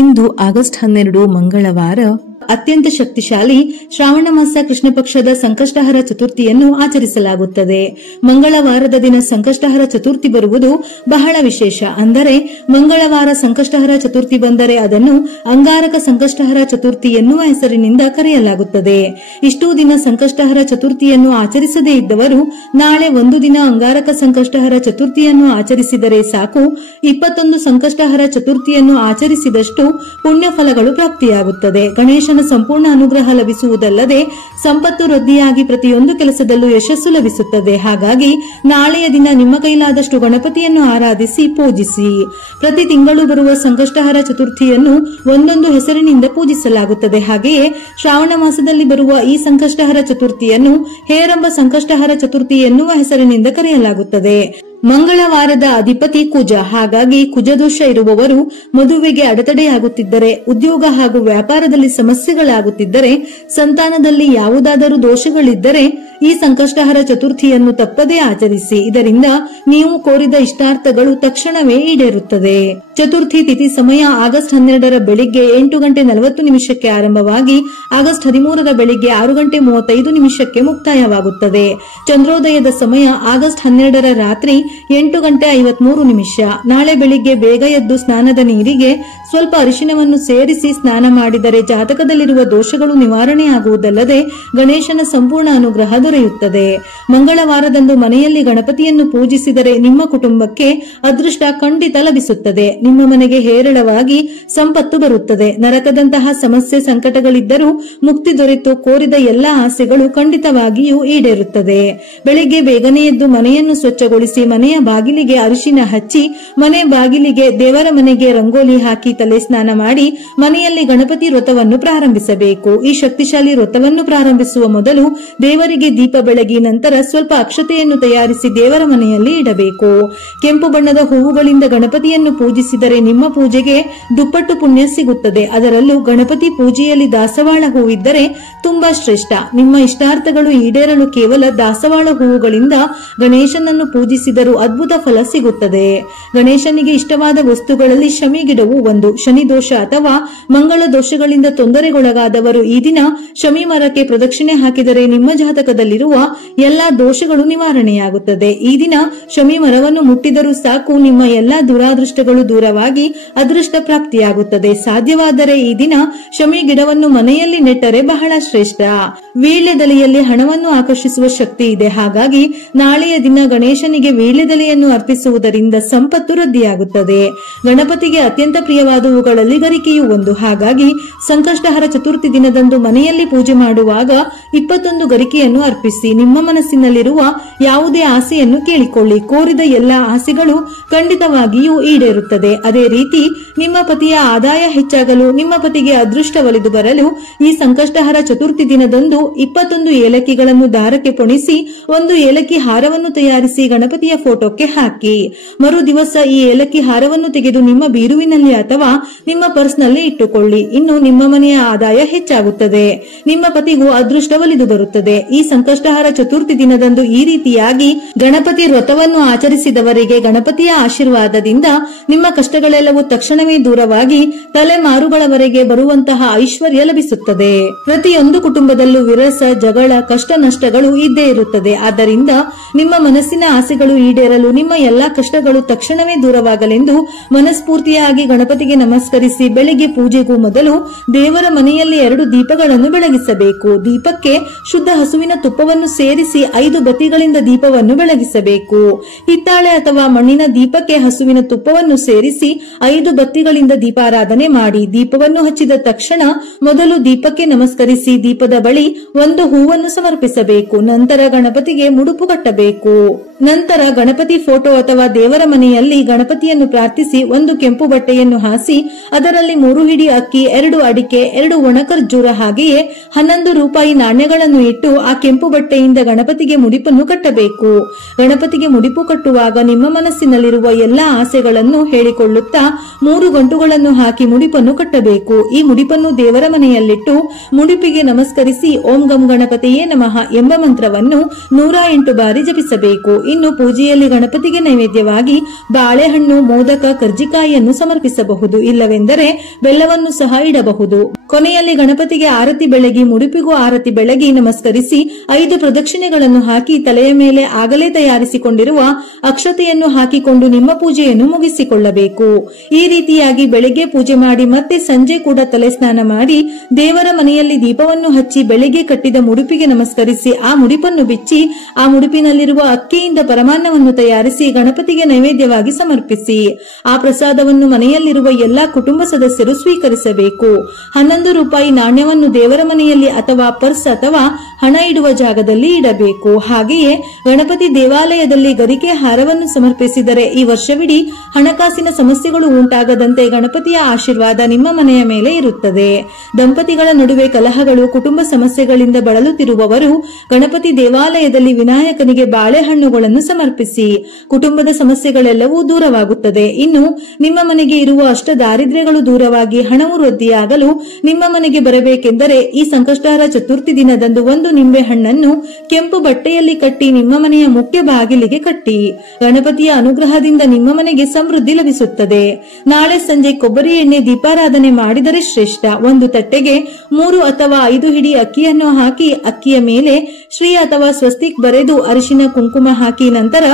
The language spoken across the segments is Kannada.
ಇಂದು ಆಗಸ್ಟ್ 12 ಮಂಗಳವಾರ ಅತ್ಯಂತ ಶಕ್ತಿಶಾಲಿ ಶ್ರಾವಣ ಮಾಸ ಕೃಷ್ಣ ಪಕ್ಷದ ಸಂಕಷ್ಟಹರ ಚತುರ್ಥಿಯನ್ನು ಆಚರಿಸಲಾಗುತ್ತದೆ. ಮಂಗಳವಾರದ ದಿನ ಸಂಕಷ್ಟಹರ ಚತುರ್ಥಿ ಬರುವುದು ಬಹಳ ವಿಶೇಷ. ಅಂದರೆ ಮಂಗಳವಾರ ಸಂಕಷ್ಟಹರ ಚತುರ್ಥಿ ಬಂದರೆ ಅದನ್ನು ಅಂಗಾರಕ ಸಂಕಷ್ಟಹರ ಚತುರ್ಥಿ ಎನ್ನುವ ಹೆಸರಿನಿಂದ ಕರೆಯಲಾಗುತ್ತದೆ. ಇಷ್ಟೂ ದಿನ ಸಂಕಷ್ಟಹರ ಚತುರ್ಥಿಯನ್ನು ಆಚರಿಸದೇ ಇದ್ದವರು ನಾಳೆ ಒಂದು ದಿನ ಅಂಗಾರಕ ಸಂಕಷ್ಟಹರ ಚತುರ್ಥಿಯನ್ನು ಆಚರಿಸಿದರೆ ಸಾಕು. 21 ಸಂಕಷ್ಟಹರ ಚತುರ್ಥಿಯನ್ನು ಆಚರಿಸಿದಷ್ಟು ಪುಣ್ಯ ಫಲಗಳು ಪ್ರಾಪ್ತಿಯಾಗುತ್ತದೆ. ಗಣೇಶನ ಸಂಪೂರ್ಣ ಅನುಗ್ರಹ ಲಭಿಸುವುದಲ್ಲದೆ ಸಂಪತ್ತು ವೃದ್ಧಿಯಾಗಿ ಪ್ರತಿಯೊಂದು ಕೆಲಸದಲ್ಲೂ ಯಶಸ್ಸು ಲಭಿಸುತ್ತದೆ. ಹಾಗಾಗಿ ನಾಳೆಯ ದಿನ ನಿಮ್ಮ ಕೈಲಾದಷ್ಟು ಗಣಪತಿಯನ್ನು ಆರಾಧಿಸಿ ಪೂಜಿಸಿ. ಪ್ರತಿ ತಿಂಗಳು ಬರುವ ಸಂಕಷ್ಟಹರ ಚತುರ್ಥಿಯನ್ನು ಒಂದೊಂದು ಹೆಸರಿನಿಂದ ಪೂಜಿಸಲಾಗುತ್ತದೆ. ಹಾಗೆಯೇ ಶ್ರಾವಣ ಮಾಸದಲ್ಲಿ ಬರುವ ಈ ಸಂಕಷ್ಟಹರ ಚತುರ್ಥಿಯನ್ನು ಹೇರಂಬ ಸಂಕಷ್ಟಹರ ಚತುರ್ಥಿ ಎನ್ನುವ ಹೆಸರಿನಿಂದ ಕರೆಯಲಾಗುತ್ತದೆ. ಮಂಗಳವಾರದ ಅಧಿಪತಿ ಕುಜ. ಹಾಗಾಗಿ ಕುಜದೋಷ ಇರುವವರು ಮದುವೆಗೆ ಅಡೆತಡೆಯಾಗುತ್ತಿದ್ದರೆ, ಉದ್ಯೋಗ ಹಾಗೂ ವ್ಯಾಪಾರದಲ್ಲಿ ಸಮಸ್ಯೆಗಳಾಗುತ್ತಿದ್ದರೆ, ಸಂತಾನದಲ್ಲಿ ಯಾವುದಾದರೂ ದೋಷಗಳಿದ್ದರೆ ಈ ಸಂಕಷ್ಟಹರ ಚತುರ್ಥಿಯನ್ನು ತಪ್ಪದೇ ಆಚರಿಸಿ. ಇದರಿಂದ ನೀವು ಕೋರಿದ ಇಷ್ಟಾರ್ಥಗಳು ತಕ್ಷಣವೇ ಈಡೇರುತ್ತದೆ. ಚತುರ್ಥಿ ತಿಥಿ ಸಮಯ ಆಗಸ್ಟ್ 12 ಬೆಳಿಗ್ಗೆ 8:40 ಆರಂಭವಾಗಿ ಆಗಸ್ಟ್ 13 ಬೆಳಿಗ್ಗೆ 6:35 ಮುಕ್ತಾಯವಾಗುತ್ತದೆ. ಚಂದ್ರೋದಯದ ಸಮಯ ಆಗಸ್ಟ್ 12 ರಾತ್ರಿ 8:53. ನಾಳೆ ಬೆಳಿಗ್ಗೆ ಬೇಗ ಎದ್ದು ಸ್ನಾನದ ನೀರಿಗೆ ಸ್ವಲ್ಪ ಅರಿಶಿನವನ್ನು ಸೇರಿಸಿ ಸ್ನಾನ ಮಾಡಿದರೆ ಜಾತಕದಲ್ಲಿರುವ ದೋಷಗಳು ನಿವಾರಣೆಯಾಗುವುದಲ್ಲದೆ ಗಣೇಶನ ಸಂಪೂರ್ಣ ಅನುಗ್ರಹ ದೊರೆಯುತ್ತದೆ. ಮಂಗಳವಾರದಂದು ಮನೆಯಲ್ಲಿ ಗಣಪತಿಯನ್ನು ಪೂಜಿಸಿದರೆ ನಿಮ್ಮ ಕುಟುಂಬಕ್ಕೆ ಅದೃಷ್ಟ ಖಂಡಿತ ಲಭಿಸುತ್ತದೆ. ನಿಮ್ಮ ಮನೆಗೆ ಹೇರಳವಾಗಿ ಸಂಪತ್ತು ಬರುತ್ತದೆ. ನರಕದಂತಹ ಸಮಸ್ಯೆ ಸಂಕಟಗಳಿದ್ದರೂ ಮುಕ್ತಿ ದೊರೆತು ಕೋರಿದ ಎಲ್ಲಾ ಆಸೆಗಳು ಖಂಡಿತವಾಗಿಯೂ ಈಡೇರುತ್ತದೆ. ಬೆಳಿಗ್ಗೆ ಬೇಗನೆ ಎದ್ದು ಮನೆಯನ್ನು ಸ್ವಚ್ಛಗೊಳಿಸಿ ಮನೆಯ ಬಾಗಿಲಿಗೆ ಅರಿಶಿನ ಹಚ್ಚಿ ಮನೆ ಬಾಗಿಲಿಗೆ ದೇವರ ಮನೆಗೆ ರಂಗೋಲಿ ಹಾಕಿ ತಲೆ ಸ್ನಾನ ಮಾಡಿ ಮನೆಯಲ್ಲಿ ಗಣಪತಿ ವ್ರತವನ್ನು ಪ್ರಾರಂಭಿಸಬೇಕು. ಈ ಶಕ್ತಿಶಾಲಿ ವ್ರತವನ್ನು ಪ್ರಾರಂಭಿಸುವ ಮೊದಲು ದೇವರಿಗೆ ದೀಪ ಬೆಳಗಿ ನಂತರ ಸ್ವಲ್ಪ ಅಕ್ಷತೆಯನ್ನು ತಯಾರಿಸಿ ದೇವರ ಮನೆಯಲ್ಲಿ ಇಡಬೇಕು. ಕೆಂಪು ಬಣ್ಣದ ಹೂವುಗಳಿಂದ ಗಣಪತಿಯನ್ನು ಪೂಜಿಸಿದರೆ ನಿಮ್ಮ ಪೂಜೆಗೆ ದುಪ್ಪಟ್ಟು ಪುಣ್ಯ ಸಿಗುತ್ತದೆ. ಅದರಲ್ಲೂ ಗಣಪತಿ ಪೂಜೆಯಲ್ಲಿ ದಾಸವಾಳ ಹೂವಿದ್ದರೆ ತುಂಬಾ ಶ್ರೇಷ್ಠ. ನಿಮ್ಮ ಇಷ್ಟಾರ್ಥಗಳು ಈಡೇರಲು ಕೇವಲ ದಾಸವಾಳ ಹೂವುಗಳಿಂದ ಗಣೇಶನನ್ನು ಪೂಜಿಸಿದರೂ ಅದ್ಭುತ ಫಲ ಸಿಗುತ್ತದೆ. ಗಣೇಶನಿಗೆ ಇಷ್ಟವಾದ ವಸ್ತುಗಳಲ್ಲಿ ಶಮಿ ಗಿಡವು ಒಂದು. ಶನಿ ದೋಷ ಅಥವಾ ಮಂಗಳ ದೋಷಗಳಿಂದ ತೊಂದರೆಗೊಳಗಾದವರು ಈ ದಿನ ಶಮಿ ಮರಕ್ಕೆ ಪ್ರದಕ್ಷಿಣೆ ಹಾಕಿದರೆ ನಿಮ್ಮ ಜಾತಕದಲ್ಲಿರುವ ಎಲ್ಲಾ ದೋಷಗಳು ನಿವಾರಣೆಯಾಗುತ್ತದೆ. ಈ ದಿನ ಶಮಿ ಮರವನ್ನು ಮುಟ್ಟಿದರೂ ಸಾಕು, ನಿಮ್ಮ ಎಲ್ಲಾ ದುರಾದೃಷ್ಟಗಳು ದೂರವಾಗಿ ಅದೃಷ್ಟ ಪ್ರಾಪ್ತಿಯಾಗುತ್ತದೆ. ಸಾಧ್ಯವಾದರೆ ಈ ದಿನ ಶಮಿ ಗಿಡವನ್ನು ಮನೆಯಲ್ಲಿ ನೆಟ್ಟರೆ ಬಹಳ ಶ್ರೇಷ್ಠ. ವೀಳ್ಯದೆಲೆಯಲ್ಲಿ ಹಣವನ್ನು ಆಕರ್ಷಿಸುವ ಶಕ್ತಿ ಇದೆ. ಹಾಗಾಗಿ ನಾಳೆಯ ದಿನ ಗಣೇಶನಿಗೆ ವೀಳ್ಯದೆಲೆಯನ್ನು ಅರ್ಪಿಸುವುದರಿಂದ ಸಂಪತ್ತು ವೃದ್ಧಿಯಾಗುತ್ತದೆ. ಗಣಪತಿಗೆ ಅತ್ಯಂತ ಪ್ರಿಯವಾದವುಗಳಲ್ಲಿ ಗರಿಕೆಯೂ ಒಂದು. ಹಾಗಾಗಿ ಸಂಕಷ್ಟಹರ ಚತುರ್ಥಿ ದಿನದಂದು ಮನೆಯಲ್ಲಿ ಪೂಜೆ ಮಾಡುವಾಗ 21 ಗರಿಕೆಯನ್ನು ಅರ್ಪಿಸಿ. ನಿಮ್ಮ ಮನಸ್ಸಿನಲ್ಲಿರುವ ಯಾವುದೇ ಆಸೆಯನ್ನು ಕೇಳಿಕೊಳ್ಳಿ. ಕೋರಿದ ಎಲ್ಲಾ ಆಸೆಗಳು ಖಂಡಿತವಾಗಿಯೂ ಈಡೇರುತ್ತದೆ. ಅದೇ ರೀತಿ ನಿಮ್ಮ ಪತಿಯ ಆದಾಯ ಹೆಚ್ಚಾಗಲು, ನಿಮ್ಮ ಪತಿಗೆ ಅದೃಷ್ಟ ಒಲಿದು ಬರಲು ಈ ಸಂಕಷ್ಟಹರ ಚತುರ್ಥಿ ದಿನದಂದು 21 ಏಲಕ್ಕಿಗಳನ್ನು ದಾರಕ್ಕೆ ಪೊಣಿಸಿ ಒಂದು ಏಲಕ್ಕಿ ಹಾರವನ್ನು ತಯಾರಿಸಿ ಗಣಪತಿಯ ಫೋಟೋಕ್ಕೆ ಹಾಕಿ. ಮರು ದಿವಸ ಈ ಏಲಕ್ಕಿ ಹಾರವನ್ನು ತೆಗೆದು ನಿಮ್ಮ ಬೀರುವಿನಲ್ಲಿ ಅಥವಾ ನಿಮ್ಮ ಪರ್ಸ್ನಲ್ಲಿ ಇಟ್ಟುಕೊಳ್ಳಿ. ಇನ್ನು ನಿಮ್ಮ ಮನೆಯ ಆದಾಯ ಹೆಚ್ಚಾಗುತ್ತದೆ. ನಿಮ್ಮ ಪತಿಗೂ ಅದೃಷ್ಟ ಒಲಿದು ಬರುತ್ತದೆ. ಈ ಸಂಕಷ್ಟಹರ ಚತುರ್ಥಿ ದಿನದಂದು ಈ ರೀತಿಯಾಗಿ ಗಣಪತಿ ವ್ರತವನ್ನು ಆಚರಿಸಿದವರಿಗೆ ಗಣಪತಿಯ ಆಶೀರ್ವಾದದಿಂದ ನಿಮ್ಮ ಕಷ್ಟಗಳೆಲ್ಲವೂ ತಕ್ಷಣವೇ ದೂರವಾಗಿ ತಲೆಮಾರುಗಳವರೆಗೆ ಬರುವಂತಹ ಐಶ್ವರ್ಯ ಲಭಿಸುತ್ತದೆ. ಪ್ರತಿಯೊಂದು ಕುಟುಂಬದಲ್ಲೂ ವಿರಸ, ಜಗಳ, ಕಷ್ಟ ನಷ್ಟಗಳು ಇದ್ದೇ ಇರುತ್ತದೆ. ಆದ್ದರಿಂದ ನಿಮ್ಮ ಮನಸ್ಸಿನ ಆಸೆಗಳು ಈಡೇರಲು, ನಿಮ್ಮ ಎಲ್ಲಾ ಕಷ್ಟಗಳು ತಕ್ಷಣವೇ ದೂರವಾಗಲೆಂದು ಮನಸ್ಫೂರ್ತಿಯಾಗಿ ಗಣಪತಿಗೆ ನಮಸ್ಕರಿಸಿ ಬೆಳಿಗ್ಗೆ ಪೂಜೆಗೂ ಮೊದಲು ದೇವರ ಮನೆಯಲ್ಲಿ 2 ದೀಪಗಳನ್ನು ಬೆಳಗಿಸಬೇಕು. ದೀಪಕ್ಕೆ ಶುದ್ಧ ಹಸುವಿನ ತುಪ್ಪವನ್ನು ಸೇರಿಸಿ 5 ಬತ್ತಿಗಳಿಂದ ದೀಪವನ್ನು ಬೆಳಗಿಸಬೇಕು. ಹಿತ್ತಾಳೆ ಅಥವಾ ಮಣ್ಣಿನ ದೀಪಕ್ಕೆ ಹಸುವಿನ ತುಪ್ಪವನ್ನು ಸೇರಿಸಿ 5 ಬತ್ತಿಗಳಿಂದ ದೀಪಾರಾಧನೆ ಮಾಡಿ. ದೀಪವನ್ನು ಹಚ್ಚಿದ ತಕ್ಷಣ ಮೊದಲು ದೀಪಕ್ಕೆ ನಮಸ್ಕರಿಸಿ ದೀಪದ ಬಳಿ 1 ಹೂವನ್ನು ಸಮರ್ಪಿಸಬೇಕು. ನಂತರ ಗಣಪತಿಗೆ ಮುಡುಪು ಕಟ್ಟಬೇಕು. ನಂತರ ಗಣಪತಿ ಫೋಟೋ ಅಥವಾ ದೇವರ ಮನೆಯಲ್ಲಿ ಗಣಪತಿಯನ್ನು ಪ್ರಾರ್ಥಿಸಿ 1 ಕೆಂಪು ಬಟ್ಟೆಯನ್ನು ಹಾಸಿ ಅದರಲ್ಲಿ 3 ಹಿಡಿ ಅಕ್ಕಿ, 2 ಅಡಿಕೆ, 2 ಒಣ ಖರ್ಜೂರ ಹಾಗೆಯೇ 11 ರೂಪಾಯಿ ನಾಣ್ಯಗಳನ್ನು ಇಟ್ಟು ಆ ಕೆಂಪು ಬಟ್ಟೆಯಿಂದ ಗಣಪತಿಗೆ ಮುಡಿಪನ್ನು ಕಟ್ಟಬೇಕು. ಗಣಪತಿಗೆ ಮುಡಿಪು ಕಟ್ಟುವಾಗ ನಿಮ್ಮ ಮನಸ್ಸಿನಲ್ಲಿರುವ ಎಲ್ಲಾ ಆಸೆಗಳನ್ನು ಹೇಳಿಕೊಳ್ಳುತ್ತಾ 3 ಗಂಟುಗಳನ್ನು ಹಾಕಿ ಮುಡಿಪನ್ನು ಕಟ್ಟಬೇಕು. ಈ ಮುಡಿಪನ್ನು ದೇವರ ಮನೆಯಲ್ಲಿಟ್ಟು ಮುಡಿಪಿಗೆ ನಮಸ್ಕರಿಸಿ ಓಂ ಗಂ ಗಣಪತಿಯೇ ನಮಃ ಎಂಬ ಮಂತ್ರವನ್ನು 108 ಬಾರಿ ಜಪಿಸಬೇಕು. ಇನ್ನು ಪೂಜೆಯಲ್ಲಿ ಗಣಪತಿಗೆ ನೈವೇದ್ಯವಾಗಿ ಬಾಳೆಹಣ್ಣು, ಮೋದಕ, ಕರ್ಜಿಕಾಯಿಯನ್ನು ಸಮರ್ಪಿಸಬಹುದು. ಇಲ್ಲವೆಂದರೆ ಬೆಲ್ಲವನ್ನು ಸಹ ಇಡಬಹುದು. ಕೊನೆಯಲ್ಲಿ ಗಣಪತಿಗೆ ಆರತಿ ಬೆಳಗಿ, ಮುಡುಪಿಗೂ ಆರತಿ ಬೆಳಗಿ ನಮಸ್ಕರಿಸಿ 5 ಪ್ರದಕ್ಷಿಣೆಗಳನ್ನು ಹಾಕಿ ತಲೆಯ ಮೇಲೆ ಆಗಲೇ ತಯಾರಿಸಿಕೊಂಡಿರುವ ಅಕ್ಷತೆಯನ್ನು ಹಾಕಿಕೊಂಡು ನಿಮ್ಮ ಪೂಜೆಯನ್ನು ಮುಗಿಸಿಕೊಳ್ಳಬೇಕು. ಈ ರೀತಿಯಾಗಿ ಬೆಳಿಗ್ಗೆ ಪೂಜೆ ಮಾಡಿ ಮತ್ತೆ ಸಂಜೆ ಕೂಡ ತಲೆ ಸ್ನಾನ ಮಾಡಿ ದೇವರ ಮನೆಯಲ್ಲಿ ದೀಪವನ್ನು ಹಚ್ಚಿ ಬೆಳಿಗ್ಗೆ ಕಟ್ಟಿದ ಮುಡುಪಿಗೆ ನಮಸ್ಕರಿಸಿ ಆ ಮುಡಿಪನ್ನು ಬಿಚ್ಚಿ ಆ ಮುಡುಪಿನಲ್ಲಿರುವ ಅಕ್ಕಿಯಿಂದ ಪರಮಾನ್ನವನ್ನು ತಯಾರಿಸಿ ಗಣಪತಿಗೆ ನೈವೇದ್ಯವಾಗಿ ಸಮರ್ಪಿಸಿ ಆ ಪ್ರಸಾದವನ್ನು ಮನೆಯಲ್ಲಿರುವ ಎಲ್ಲಾ ಕುಟುಂಬ ಸದಸ್ಯರು ಸ್ವೀಕರಿಸಬೇಕು. 11 ರೂಪಾಯಿ ನಾಣ್ಯವನ್ನು ದೇವರ ಮನೆಯಲ್ಲಿ ಅಥವಾ ಪರ್ಸ್ ಅಥವಾ ಹಣ ಇಡುವ ಜಾಗದಲ್ಲಿ ಇಡಬೇಕು. ಹಾಗೆಯೇ ಗಣಪತಿ ದೇವಾಲಯದಲ್ಲಿ ಗರಿಕೆ ಹಾರವನ್ನು ಸಮರ್ಪಿಸಿದರೆ ಈ ವರ್ಷವಿಡೀ ಹಣಕಾಸಿನ ಸಮಸ್ಯೆಗಳು ಉಂಟಾಗದಂತೆ ಗಣಪತಿಯ ಆಶೀರ್ವಾದ ನಿಮ್ಮ ಮನೆಯ ಮೇಲೆ ಇರುತ್ತದೆ. ದಂಪತಿಗಳ ನಡುವೆ ಕಲಹಗಳು, ಕುಟುಂಬ ಸಮಸ್ಯೆಗಳಿಂದ ಬಳಲುತ್ತಿರುವವರು ಗಣಪತಿ ದೇವಾಲಯದಲ್ಲಿ ವಿನಾಯಕನಿಗೆ ಬಾಳೆಹಣ್ಣುಗಳನ್ನು ಸಮರ್ಪಿಸಿ ಕುಟುಂಬದ ಸಮಸ್ಯೆಗಳೆಲ್ಲವೂ ದೂರವಾಗುತ್ತದೆ. ಇನ್ನು ನಿಮ್ಮ ಮನೆಗೆ ಇರುವ ಅಷ್ಟ ದಾರಿದ್ರ್ಯಗಳು ದೂರವಾಗಿ ಹಣವು ವೃದ್ಧಿಯಾಗಲು ನಿಮ್ಮ ಮನೆಗೆ ಬರಬೇಕೆಂದರೆ ಈ ಸಂಕಷ್ಟಹರ ಚತುರ್ಥಿ ದಿನದಂದು 1 ನಿಂಬೆ ಹಣ್ಣನ್ನು ಕೆಂಪು ಬಟ್ಟೆಯಲ್ಲಿ ಕಟ್ಟಿ ನಿಮ್ಮ ಮನೆಯ ಮುಖ್ಯ ಬಾಗಿಲಿಗೆ ಕಟ್ಟಿ. ಗಣಪತಿಯ ಅನುಗ್ರಹದಿಂದ ನಿಮ್ಮ ಮನೆಗೆ ಸಮೃದ್ಧಿ ಲಭಿಸುತ್ತದೆ. ನಾಳೆ ಸಂಜೆ ಕೊಬ್ಬರಿ ಎಣ್ಣೆ ದೀಪಾರಾಧನೆ ಮಾಡಿದರೆ ಶ್ರೇಷ್ಠ. 1 ತಟ್ಟೆಗೆ 3 ಅಥವಾ 5 ಹಿಡಿ ಅಕ್ಕಿಯನ್ನು ಹಾಕಿ ಅಕ್ಕಿಯ ಮೇಲೆ ಶ್ರೀ ಅಥವಾ ಸ್ವಸ್ತಿಕ್ ಬರೆದು ಅರಿಶಿನ ಕುಂಕುಮ ಹಾಕಿ ನಂತರ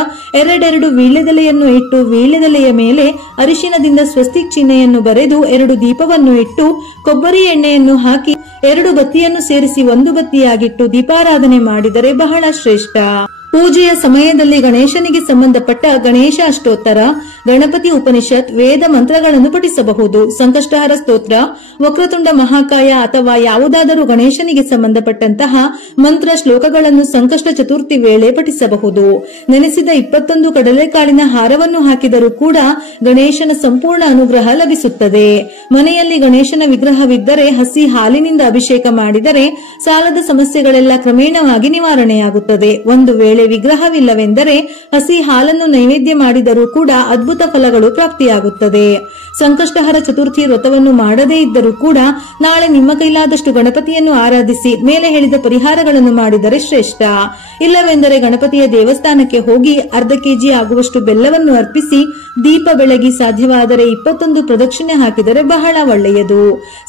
2 ವೀಳ್ಯದೆಲೆಯನ್ನು ಇಟ್ಟು ವೀಳ್ಯದೆಲೆಯ ಮೇಲೆ ಅರಿಶಿನದಿಂದ ಸ್ವಸ್ತಿಕ್ ಚಿಹ್ನೆಯನ್ನು ಬರೆದು 2 ದೀಪವನ್ನು ಇಟ್ಟು ಕೊಬ್ಬರಿ ಎಣ್ಣೆಯನ್ನು ಹಾಕಿ 2 ಬತ್ತಿಯನ್ನು ಸೇರಿಸಿ 1 ಬತ್ತಿಯಾಗಿಟ್ಟು ದೀಪಾರಾಧನೆ ಮಾಡಿದರೆ ಬಹಳ ಶ್ರೇಷ್ಠ. ಪೂಜೆಯ ಸಮಯದಲ್ಲಿ ಗಣೇಶನಿಗೆ ಸಂಬಂಧಪಟ್ಟ ಗಣೇಶ ಅಷ್ಟೋತ್ತರ, ಗಣಪತಿ ಉಪನಿಷತ್, ವೇದ ಮಂತ್ರಗಳನ್ನು ಪಠಿಸಬಹುದು. ಸಂಕಷ್ಟಹರ ಸ್ತೋತ್ರ, ವಕ್ರತುಂಡ ಮಹಾಕಾಯ ಅಥವಾ ಯಾವುದಾದರೂ ಗಣೇಶನಿಗೆ ಸಂಬಂಧಪಟ್ಟಂತಹ ಮಂತ್ರ ಶ್ಲೋಕಗಳನ್ನು ಸಂಕಷ್ಟ ಚತುರ್ಥಿ ವೇಳೆ ಪಠಿಸಬಹುದು. ನೆನೆಸಿದ 21 ಕಡಲೆಕಾಳಿನ ಹಾರವನ್ನು ಹಾಕಿದರೂ ಕೂಡ ಗಣೇಶನ ಸಂಪೂರ್ಣ ಅನುಗ್ರಹ ಲಭಿಸುತ್ತದೆ. ಮನೆಯಲ್ಲಿ ಗಣೇಶನ ವಿಗ್ರಹವಿದ್ದರೆ ಹಸಿ ಹಾಲಿನಿಂದ ಅಭಿಷೇಕ ಮಾಡಿದರೆ ಸಾಲದ ಸಮಸ್ಯೆಗಳೆಲ್ಲ ಕ್ರಮೇಣವಾಗಿ ನಿವಾರಣೆಯಾಗುತ್ತದೆ. ಒಂದು ವೇಳೆ ವಿಗ್ರಹವಿಲ್ಲವೆಂದರೆ ಹಸಿ ಹಾಲನ್ನು ನೈವೇದ್ಯ ಮಾಡಿದರೂ ಕೂಡ ಅದ್ಭುತ ಫಲಗಳು ಪ್ರಾಪ್ತಿಯಾಗುತ್ತದೆ. ಸಂಕಷ್ಟಹರ ಚತುರ್ಥಿ ವ್ರತವನ್ನು ಮಾಡದೇ ಇದ್ದರೂ ಕೂಡ ನಾಳೆ ನಿಮ್ಮ ಕೈಲಾದಷ್ಟು ಗಣಪತಿಯನ್ನು ಆರಾಧಿಸಿ ಮೇಲೆ ಹೇಳಿದ ಪರಿಹಾರಗಳನ್ನು ಮಾಡಿದರೆ ಶ್ರೇಷ್ಠ. ಇಲ್ಲವೆಂದರೆ ಗಣಪತಿಯ ದೇವಸ್ಥಾನಕ್ಕೆ ಹೋಗಿ ಅರ್ಧ ಕೆಜಿ ಆಗುವಷ್ಟು ಬೆಲ್ಲವನ್ನು ಅರ್ಪಿಸಿ ದೀಪ ಬೆಳಗಿ ಸಾಧ್ಯವಾದರೆ 21 ಪ್ರದಕ್ಷಿಣೆ ಹಾಕಿದರೆ ಬಹಳ ಒಳ್ಳೆಯದು.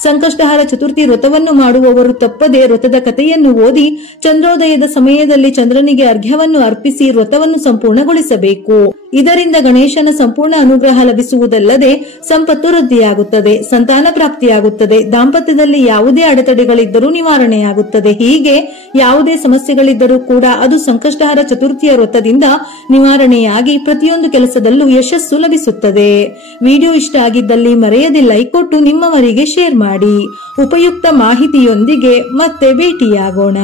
ಸಂಕಷ್ಟಹರ ಚತುರ್ಥಿ ವ್ರತವನ್ನು ಮಾಡುವವರು ತಪ್ಪದೆ ವ್ರತದ ಕಥೆಯನ್ನು ಓದಿ ಚಂದ್ರೋದಯದ ಸಮಯದಲ್ಲಿ ಚಂದ್ರನಿಗೆ ಅರ್ಘ್ಯವನ್ನು ಅರ್ಪಿಸಿ ವ್ರತವನ್ನು ಸಂಪೂರ್ಣಗೊಳಿಸಬೇಕು. ಇದರಿಂದ ಗಣೇಶನ ಸಂಪೂರ್ಣ ಅನುಗ್ರಹ ಲಭಿಸುವುದಲ್ಲದೆ ಸಂಪತ್ತು ವೃದ್ಧಿಯಾಗುತ್ತದೆ, ಸಂತಾನ ಪ್ರಾಪ್ತಿಯಾಗುತ್ತದೆ, ದಾಂಪತ್ಯದಲ್ಲಿ ಯಾವುದೇ ಅಡೆತಡೆಗಳಿದ್ದರೂ ನಿವಾರಣೆಯಾಗುತ್ತದೆ. ಹೀಗೆ ಯಾವುದೇ ಸಮಸ್ಯೆಗಳಿದ್ದರೂ ಕೂಡ ಅದು ಸಂಕಷ್ಟಹರ ಚತುರ್ಥಿಯ ವ್ರತದಿಂದ ನಿವಾರಣೆಯಾಗಿ ಪ್ರತಿಯೊಂದು ಕೆಲಸದಲ್ಲೂ ಯಶಸ್ಸು ಲಭಿಸುತ್ತದೆ. ವಿಡಿಯೋ ಇಷ್ಟ ಆಗಿದ್ದಲ್ಲಿ ಮರೆಯದೆ ಲೈಕ್ ಕೊಟ್ಟು ನಿಮ್ಮವರಿಗೆ ಶೇರ್ ಮಾಡಿ. ಉಪಯುಕ್ತ ಮಾಹಿತಿಯೊಂದಿಗೆ ಮತ್ತೆ ಭೇಟಿಯಾಗೋಣ.